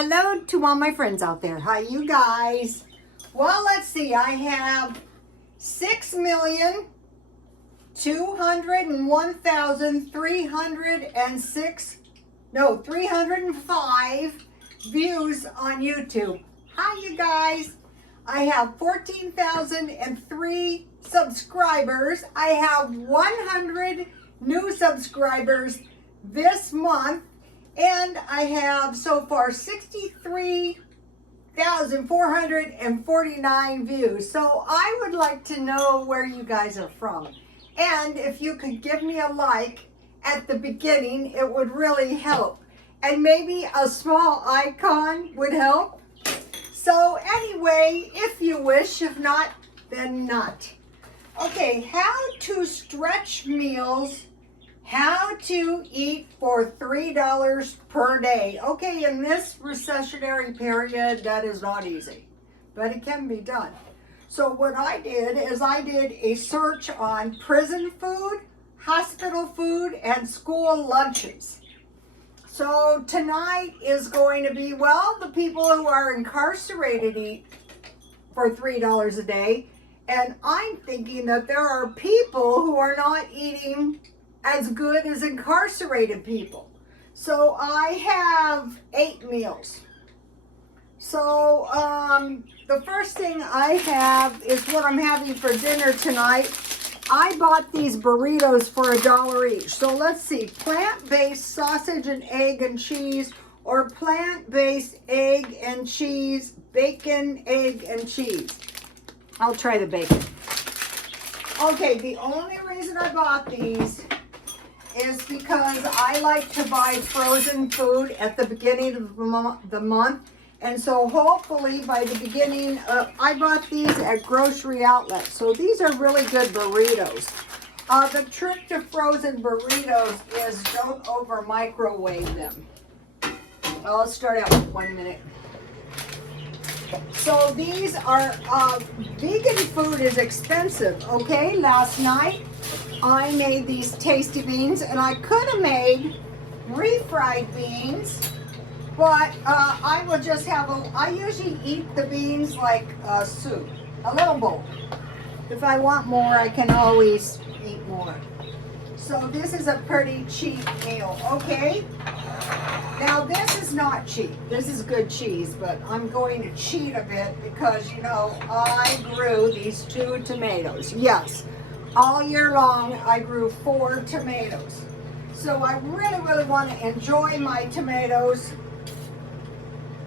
Hello to all my friends out there. Hi, you guys. Well, let's see. I have 305 views on YouTube. Hi, you guys. I have 14,003 subscribers. I have 100 new subscribers this month. And I have so far 63,449 views. So I would like to know where you guys are from. And if you could give me a like at the beginning, it would really help. And maybe a small icon would help. So anyway, if you wish, if not, then not. Okay, how to stretch meals. How to eat for $3 per day. Okay, in this recessionary period, that is not easy, but it can be done. So what I did is I did a search on prison food, hospital food, and school lunches. So tonight is going to be, well, the people who are incarcerated eat for $3 a day. And I'm thinking that there are people who are not eating as good as incarcerated people. So I have 8 meals. So the first thing I have is what I'm having for dinner tonight. I bought these burritos for $1 each. So let's see, plant-based sausage and egg and cheese, or plant-based egg and cheese, bacon, egg, and cheese. I'll try the bacon. Okay, the only reason I bought these is because I like to buy frozen food at the beginning of the month. And so hopefully by the beginning, I bought these at grocery outlets. So these are really good burritos. The trick to frozen burritos is don't over microwave them. I'll start out with 1 minute. So these are, vegan food is expensive, okay? Last night, I made these tasty beans, and I could have made refried beans, but I will just have I usually eat the beans like soup, a little bowl. If I want more, I can always eat more. So this is a pretty cheap meal, okay? Now this is not cheap. This is good cheese, but I'm going to cheat a bit because, you know, I grew these 2 tomatoes. Yes. All year long, I grew 4 tomatoes. So I really, really want to enjoy my tomatoes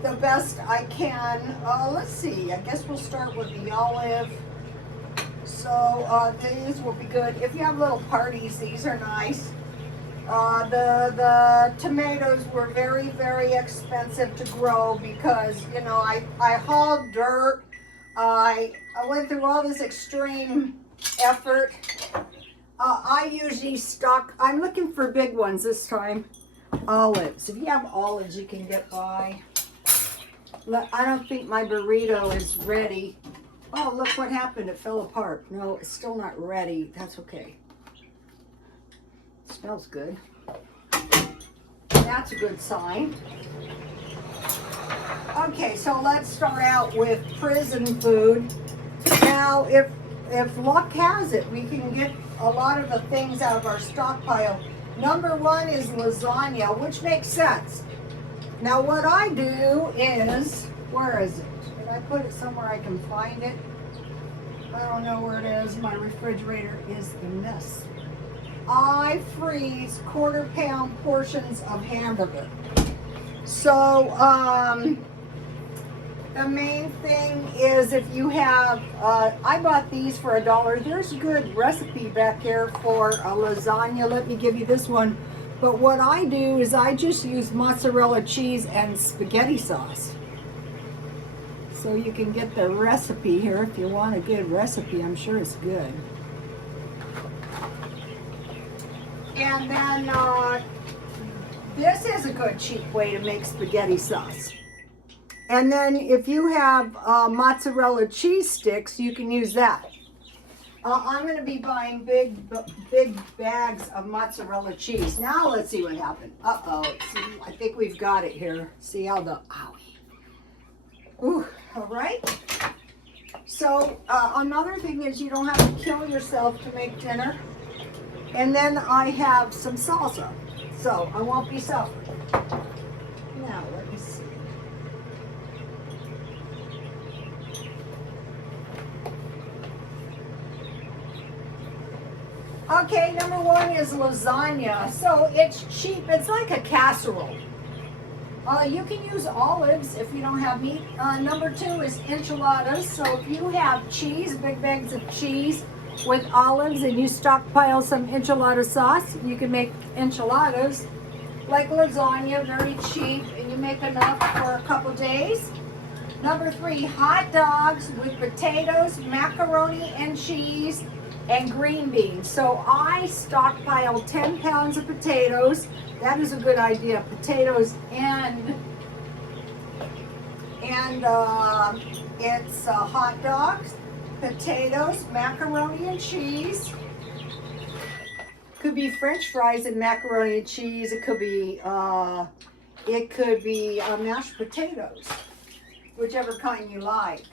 the best I can. Let's see, I guess we'll start with the olive. So these will be good. If you have little parties, these are nice. The tomatoes were very, very expensive to grow because, you know, I hauled dirt. I went through all this extreme effort. I usually stock, I'm looking for big ones this time, olives. If you have olives, you can get by. I don't think my burrito is ready. Oh, look what happened, it fell apart. No, it's still not ready. That's okay. It smells good. That's a good sign. Okay, so let's start out with prison food. Now, if luck has it, we can get a lot of the things out of our stockpile. Number 1 is lasagna, which makes sense. Now what I do is, where is it? Did I put it somewhere I can find it? I don't know where it is. My refrigerator is a mess. I freeze 1/4 pound portions of hamburger. So, the main thing is if you have, I bought these for $1. There's a good recipe back here for a lasagna. Let me give you this one. But what I do is I just use mozzarella cheese and spaghetti sauce. So you can get the recipe here if you want a good recipe. I'm sure it's good. And then this is a good cheap way to make spaghetti sauce. And then if you have mozzarella cheese sticks, you can use that. I'm going to be buying big bags of mozzarella cheese. Now let's see what happened. Uh-oh. I think we've got it here. See how the, owie. Ooh, all right. So another thing is you don't have to kill yourself to make dinner. And then I have some salsa. So I won't be suffering. Now, let me see. Okay, number one is lasagna. So it's cheap. It's like a casserole. You can use olives if you don't have meat. Number two is enchiladas. So if you have cheese, big bags of cheese with olives, and you stockpile some enchilada sauce, you can make enchiladas like lasagna, very cheap, and you make enough for a couple days. Number three, hot dogs with potatoes, macaroni and cheese, and green beans. So I stockpile 10 pounds of potatoes. That is a good idea. Potatoes and it's hot dogs, potatoes, macaroni and cheese. Could be French fries and macaroni and cheese. It could be mashed potatoes, whichever kind you like.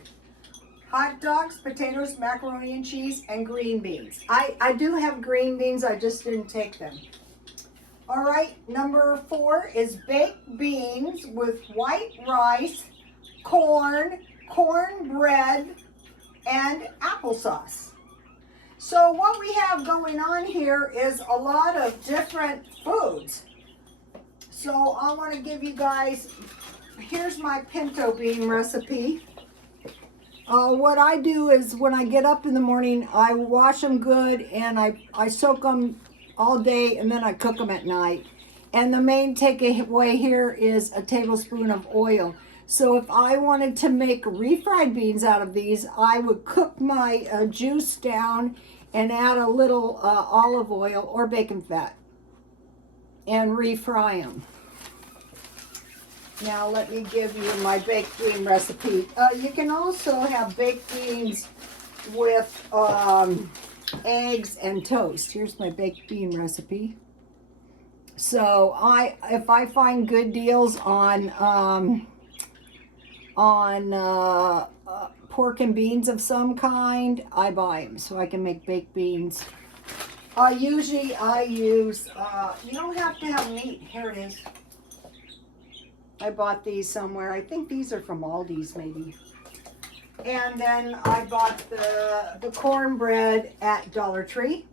Hot dogs, potatoes, macaroni and cheese, and green beans. I do have green beans, I just didn't take them. All right, number four is baked beans with white rice, cornbread, and applesauce. So what we have going on here is a lot of different foods. So I want to give you guys, here's my pinto bean recipe. What I do is when I get up in the morning, I wash them good and I soak them all day and then I cook them at night. And the main takeaway here is a tablespoon of oil. So if I wanted to make refried beans out of these, I would cook my juice down and add a little olive oil or bacon fat and refry them. Now let me give you my baked bean recipe. You can also have baked beans with eggs and toast. Here's my baked bean recipe. So if I find good deals on pork and beans of some kind, I buy them so I can make baked beans. Usually I use, you don't have to have meat. Here it is. I bought these somewhere. I think these are from Aldi's maybe. And then I bought the cornbread at Dollar Tree.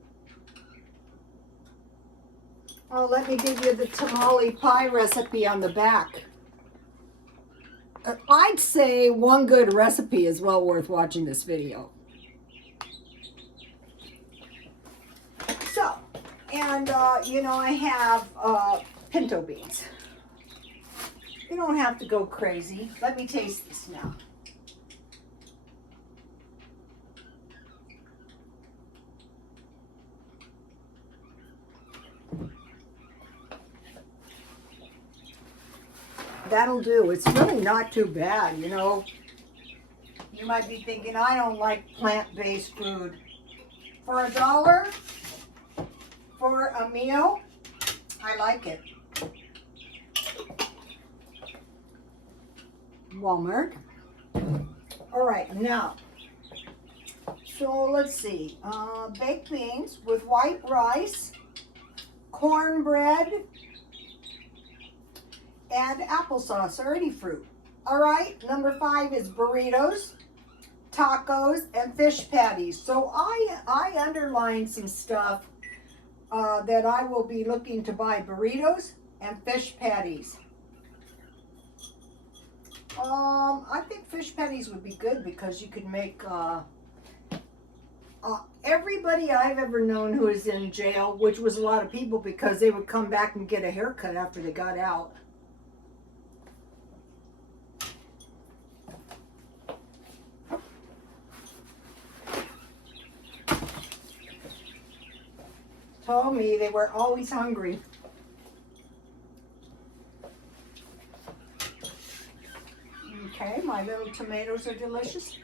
Oh, let me give you the tamale pie recipe on the back. I'd say one good recipe is well worth watching this video. So, and you know, I have pinto beans. You don't have to go crazy. Let me taste this now. That'll do. It's really not too bad, you know. You might be thinking, I don't like plant-based food. For $1 for a meal, I like it. Walmart. All right, now, so let's see. Baked beans with white rice, cornbread, and applesauce or any fruit. All right, number 5 is burritos, tacos, and fish patties. So I underlined some stuff that I will be looking to buy: burritos and fish patties. I think fish patties would be good because you could make everybody I've ever known who is in jail, which was a lot of people because they would come back and get a haircut after they got out. Told me they were always hungry. Okay, my little tomatoes are delicious.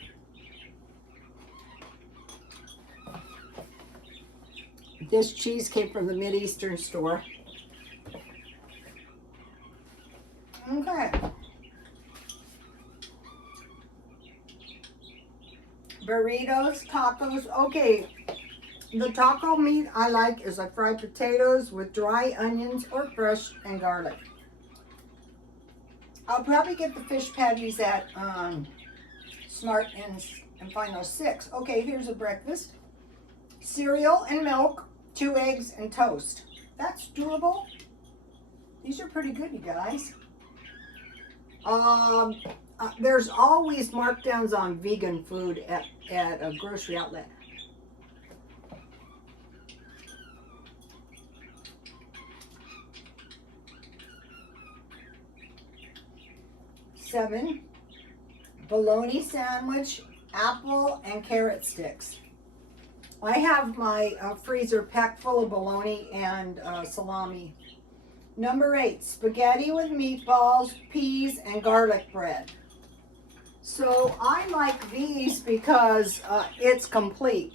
This cheese came from the Mideastern store. Okay. Burritos, tacos. Okay, the taco meat I like is I fry potatoes with dry onions or fresh and garlic. I'll probably get the fish patties at Smart and Final 6. Okay, here's a breakfast. Cereal and milk, 2 eggs and toast. That's doable. These are pretty good, you guys. There's always markdowns on vegan food at a grocery outlet. $7, bologna sandwich, apple and carrot sticks. I have my freezer packed full of bologna and salami. Number 8, spaghetti with meatballs, peas, and garlic bread. So I like these because it's complete.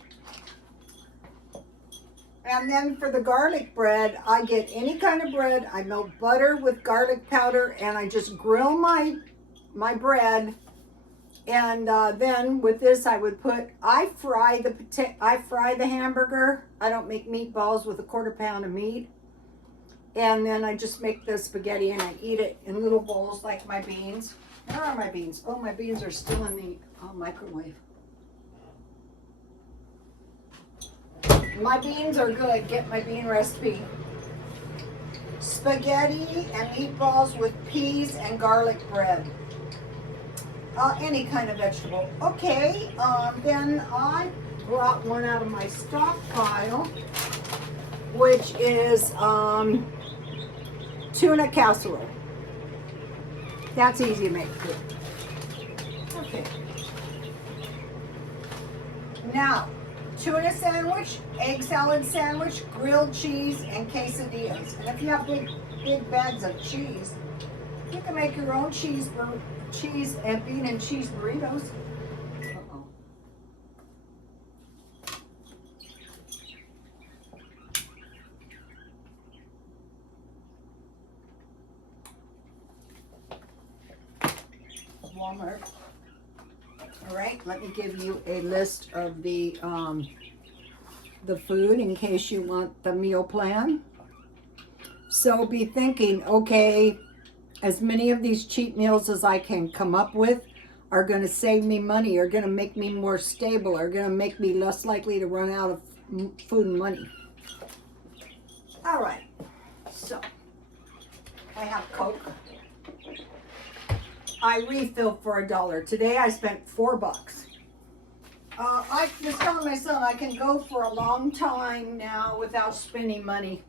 And then for the garlic bread, I get any kind of bread. I melt butter with garlic powder and I just grill my bread. And then with this, I fry the hamburger. I don't make meatballs with a 1/4 pound of meat. And then I just make the spaghetti and I eat it in little bowls like my beans. Where are my beans? Oh, my beans are still in the microwave. My beans are good. Get my bean recipe. Spaghetti and meatballs with peas and garlic bread. Any kind of vegetable. Okay, then I brought one out of my stockpile, which is tuna casserole. That's easy to make too. Okay. Now, tuna sandwich, egg salad sandwich, grilled cheese, and quesadillas. And if you have big bags of cheese, you can make your own cheese and bean and cheese burritos. Uh-oh. Walmart. All right, let me give you a list of the food in case you want the meal plan. So be thinking, okay, as many of these cheap meals as I can come up with are going to save me money, are going to make me more stable, are going to make me less likely to run out of food and money. All right, so I have Coke. I refill for $1. Today I spent $4. I was telling my son I can go for a long time now without spending money.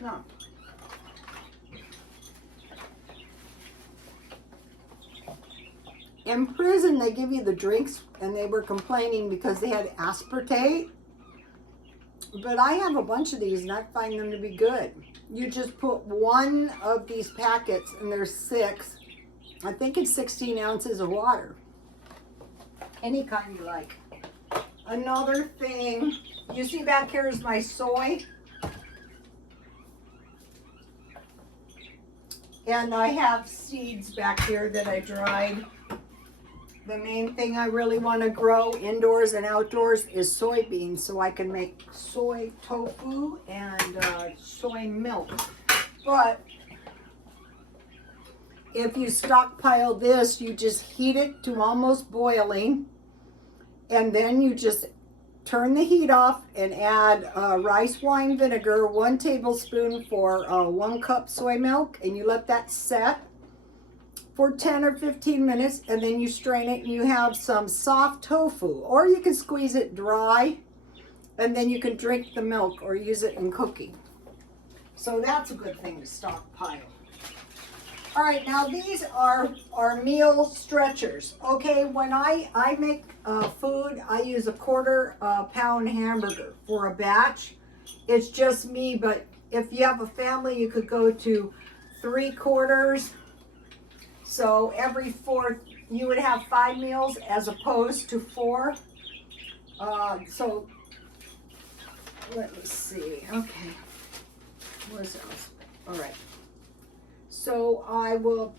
No. In prison, they give you the drinks, and they were complaining because they had aspartame. But I have a bunch of these, and I find them to be good. You just put one of these packets, and there's 6. I think it's 16 ounces of water. Any kind you like. Another thing, you see back here is my soy. And I have seeds back here that I dried. The main thing I really want to grow indoors and outdoors is soybeans, so I can make soy tofu and soy milk. But if you stockpile this, you just heat it to almost boiling, and then you just turn the heat off and add rice wine vinegar, 1 tablespoon for 1 cup soy milk, and you let that set for 10 or 15 minutes, and then you strain it and you have some soft tofu, or you can squeeze it dry and then you can drink the milk or use it in cooking. So that's a good thing to stockpile. All right, now these are meal stretchers. Okay, when I make food, I use a 1/4 pound hamburger for a batch. It's just me, but if you have a family, you could go to 3/4. So every 4th, you would have 5 meals as opposed to 4. So let me see. Okay. What else? All right. So I will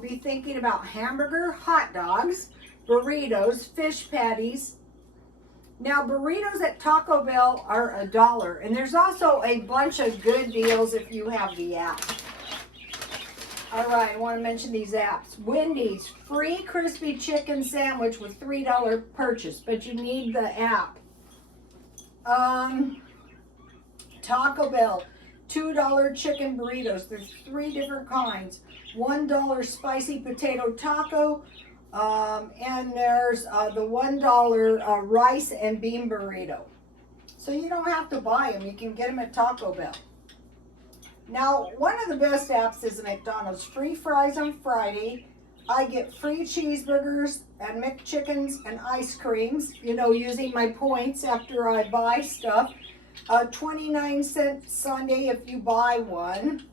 be thinking about hamburger, hot dogs, burritos, fish patties. Now burritos at Taco Bell are $1, and there's also a bunch of good deals if you have the app. All right, I want to mention these apps. Wendy's free crispy chicken sandwich with $3 purchase, but you need the app. Taco Bell, $2 chicken burritos. There's 3 different kinds. $1 spicy potato taco, and there's the $1 rice and bean burrito. So you don't have to buy them. You can get them at Taco Bell. Now, one of the best apps is McDonald's. Free fries on Friday. I get free cheeseburgers and McChickens and ice creams, you know, using my points after I buy stuff. 29-cent sundae if you buy one.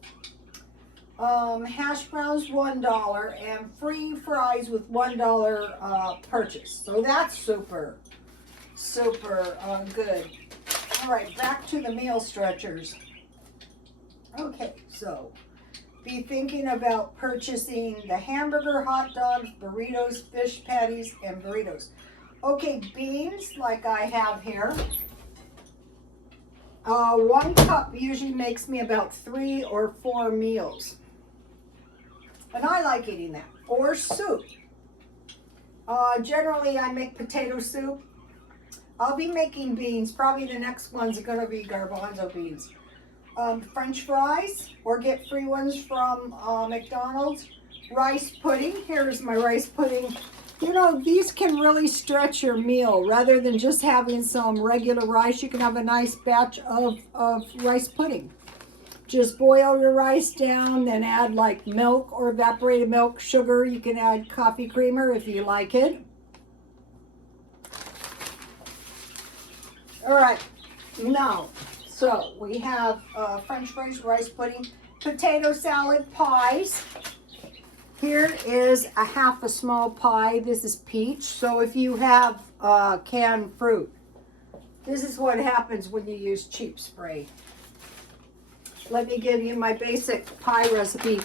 Hash browns $1 and free fries with $1 purchase. So that's super good. All right, back to the meal stretchers. Okay, so be thinking about purchasing the hamburger, hot dogs, burritos, fish patties, and burritos. Okay, beans like I have here. 1 cup usually makes me about 3 or 4 meals. And I like eating that. Or soup. Generally I make potato soup. I'll be making beans. Probably the next one's going to be garbanzo beans. French fries, or get free ones from McDonald's. Rice pudding. Here's my rice pudding. You know, these can really stretch your meal. Rather than just having some regular rice, you can have a nice batch of rice pudding. Just boil your rice down, then add like milk or evaporated milk, sugar. You can add coffee creamer if you like it. All right, now, so we have French fries, rice pudding, potato salad, pies. Here is a half a small pie. This is peach. So if you have canned fruit, this is what happens when you use cheap spray. Let me give you my basic pie recipe.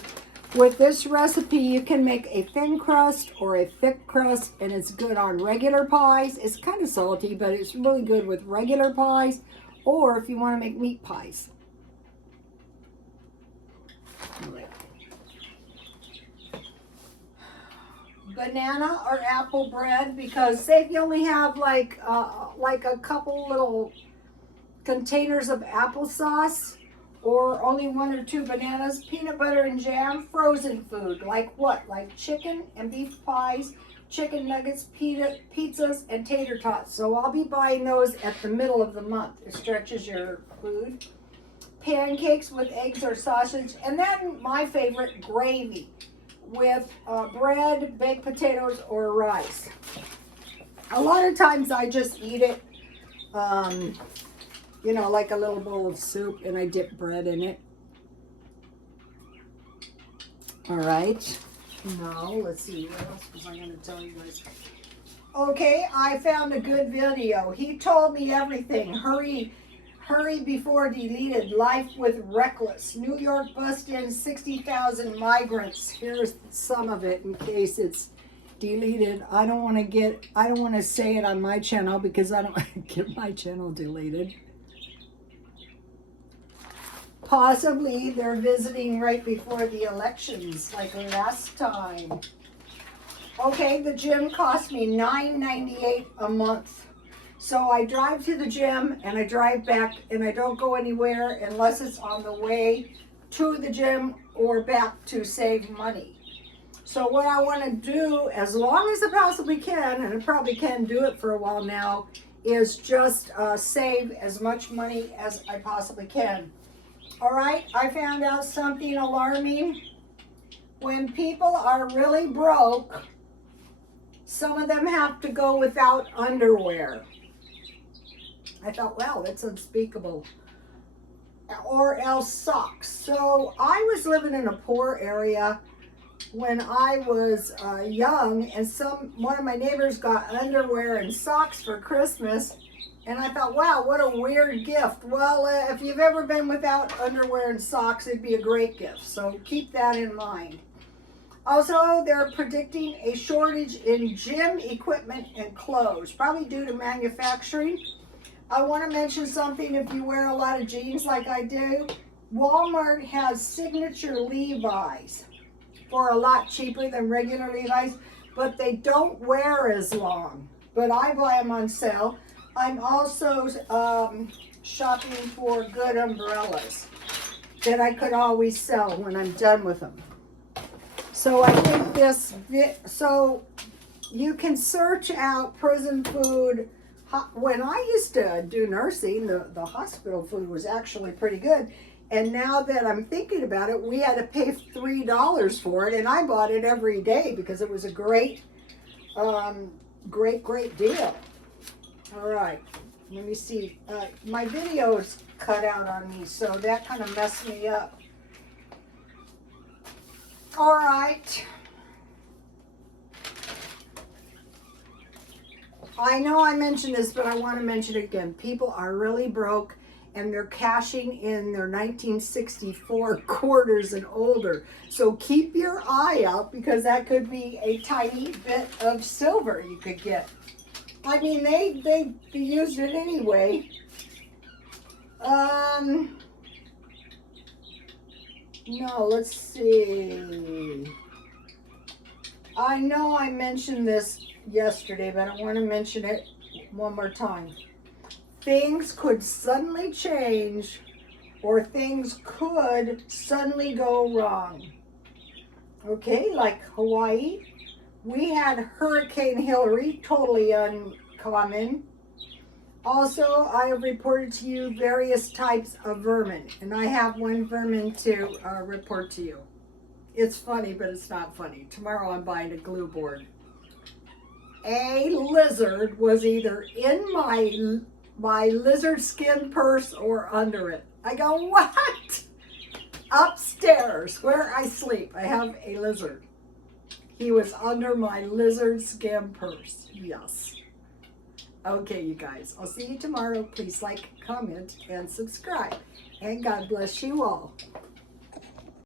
With this recipe, you can make a thin crust or a thick crust, and it's good on regular pies. It's kind of salty, but it's really good with regular pies, or if you want to make meat pies. Banana or apple bread, because say if you only have like a couple little containers of applesauce, or only 1 or 2 bananas, peanut butter and jam, frozen food. Like what? Like chicken and beef pies, chicken nuggets, pizzas, and tater tots. So I'll be buying those at the middle of the month. It stretches your food. Pancakes with eggs or sausage. And then my favorite, gravy with bread, baked potatoes, or rice. A lot of times I just eat it you know, like a little bowl of soup, and I dip bread in it. All right. Now, let's see, what else was I going to tell you guys? Okay, I found a good video. He told me everything. Hurry before deleted. Life with Reckless. New York bust in 60,000 migrants. Here's some of it in case it's deleted. I don't want to say it on my channel because I don't get my channel deleted. Possibly they're visiting right before the elections, like last time. Okay, the gym cost me $9.98 a month. So I drive to the gym and I drive back, and I don't go anywhere unless it's on the way to the gym or back to save money. So what I want to do, as long as I possibly can, and I probably can do it for a while now, is just save as much money as I possibly can. All right, I found out something alarming. When people are really broke, some of them have to go without underwear. I thought, wow, that's unspeakable. Or else socks. So I was living in a poor area, when I was young, and one of my neighbors got underwear and socks for Christmas, and I thought, wow, what a weird gift. Well, if you've ever been without underwear and socks, it'd be a great gift. So keep that in mind. Also, they're predicting a shortage in gym equipment and clothes, probably due to manufacturing. I want to mention something. If you wear a lot of jeans like I do, Walmart has signature Levi's for a lot cheaper than regular Levi's, but they don't wear as long. But I buy them on sale. I'm also shopping for good umbrellas that I could always sell when I'm done with them. So I think so you can search out prison food. When I used to do nursing, the hospital food was actually pretty good. And now that I'm thinking about it, we had to pay $3 for it, and I bought it every day because it was a great deal. All right, let me see. My video is cut out on me, so that kind of messed me up. All right. I know I mentioned this, but I want to mention it again. People are really broke, and they're cashing in their 1964 quarters and older. So keep your eye out, because that could be a tiny bit of silver you could get. I mean, they used it anyway. No, let's see. I know I mentioned this yesterday, but I want to mention it one more time. Things could suddenly change, or things could suddenly go wrong. Okay, like Hawaii. We had Hurricane Hillary, totally uncommon. Also, I have reported to you various types of vermin, and I have one vermin to report to you. It's funny, but it's not funny. Tomorrow I'm buying a glue board. A lizard was either in my lizard skin purse or under it. I go, what? Upstairs, where I sleep, I have a lizard. He was under my lizard skin purse. Yes. Okay, you guys. I'll see you tomorrow. Please like, comment, and subscribe. And God bless you all.